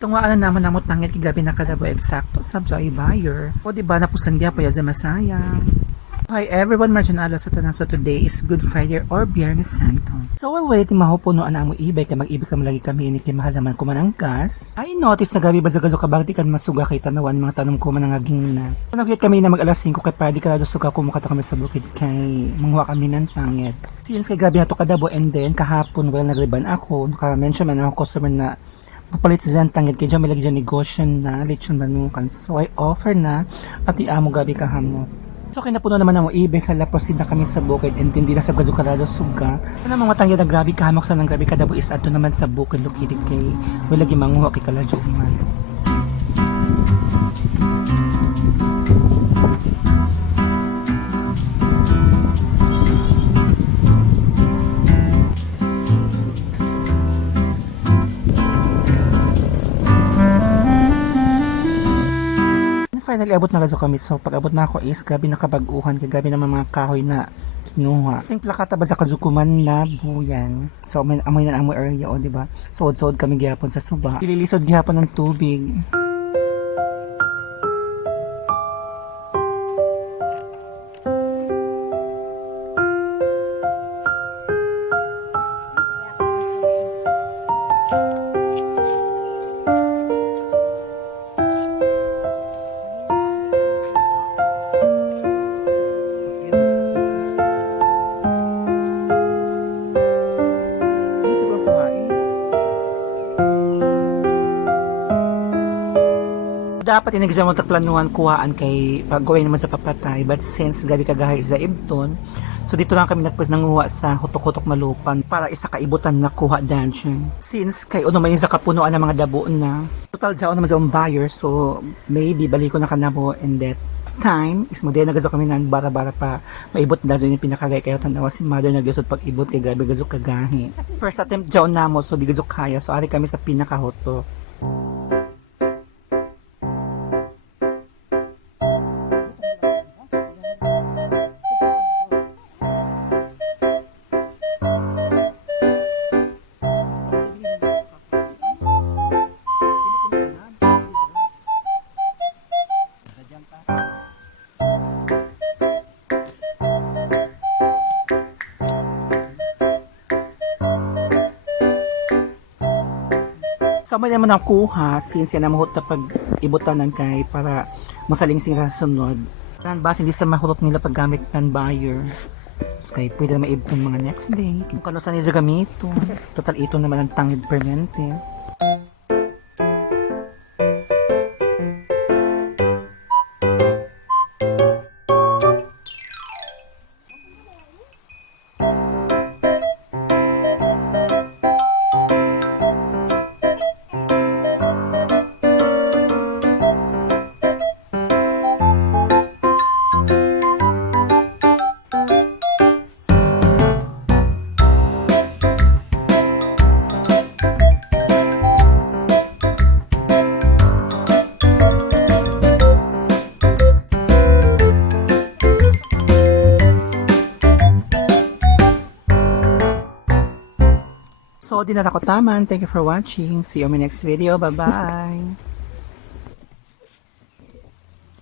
Tungaan na naman namot nangit kigabi na kadabo eksakto sab sa buyer. O di ba napustan dia pa ya masayang. Hi everyone, Marjan Ala sa tanan. So today is Good Friday or Biyernes Santo. So while waiting mahupuno na mo ibay ka mag-ibig ka malagi kami ini kay mahal naman ko man ang gas. I notice na gabi ba sa gazo kabagti kan masuga kay tanawan mga tanom ko man ang aging na. Nagkit kami na mag alas 5 kay pwede ka do suga ko mukata kami sa bukid kay mangwa kami ng tangit. Since kay gabi na to kadabo and then kahapon well nagriban ako, naka-mention man ako customer na pupalit sa tangit kay dyan may lagi dyan negosyo na lechon manukan. So I offer na at iamo gabi kahamo. So kinapuno naman ang ibig hala proceed na kami sa bukid and hindi na sa gazukarado suga. Ano mga tangya na grabe kahamok sa nang grabe kadabo is ato naman sa bukid located kay wala gi manguha kay kaladyo man. Finally, abot na gaso kami. So, pag abot na ako is, gabi nakabaguhan. Kaya gabi naman mga kahoy na kinuha. Yung plakata ba sa kazukuman na buyan. So, amoy na amoy area, o, diba? Sood-sood kami gihapon sa suba. Ililisod gihapon ng tubig. Dapat inagisa mo planuhan kuhaan kay pag-gawin naman sa papatay, but since gabi kagahay sa ibton, so dito lang kami nagpus nanguha sa hutok-hutok malupan para isa kaibutan na kuha dungeon. Since kay uno man sa kapunuan ng mga dabo na total jaon naman sa buyer, so maybe baliko na kanabo in that time is mo din nagazo kami ng bara-bara pa maibot na yung pinakagay kayo tanawa si mother nagasod pag ibot kay gabi gazo kagahi. First attempt jaon namo so di gazo kaya, so ari kami sa pinakahutok. So may naman nakuha since yan ang mahot na pag-ibutanan kay para masalingsing sa sunod. Yan ba hindi sa mahulot nila paggamit ng buyer. So, kaya pwede na maibutang mga next day. Kung kano saan nila gamito. Total ito naman ang tangid permanente. So, di na ako taman. Thank you for watching. See you on my next video. Bye-bye.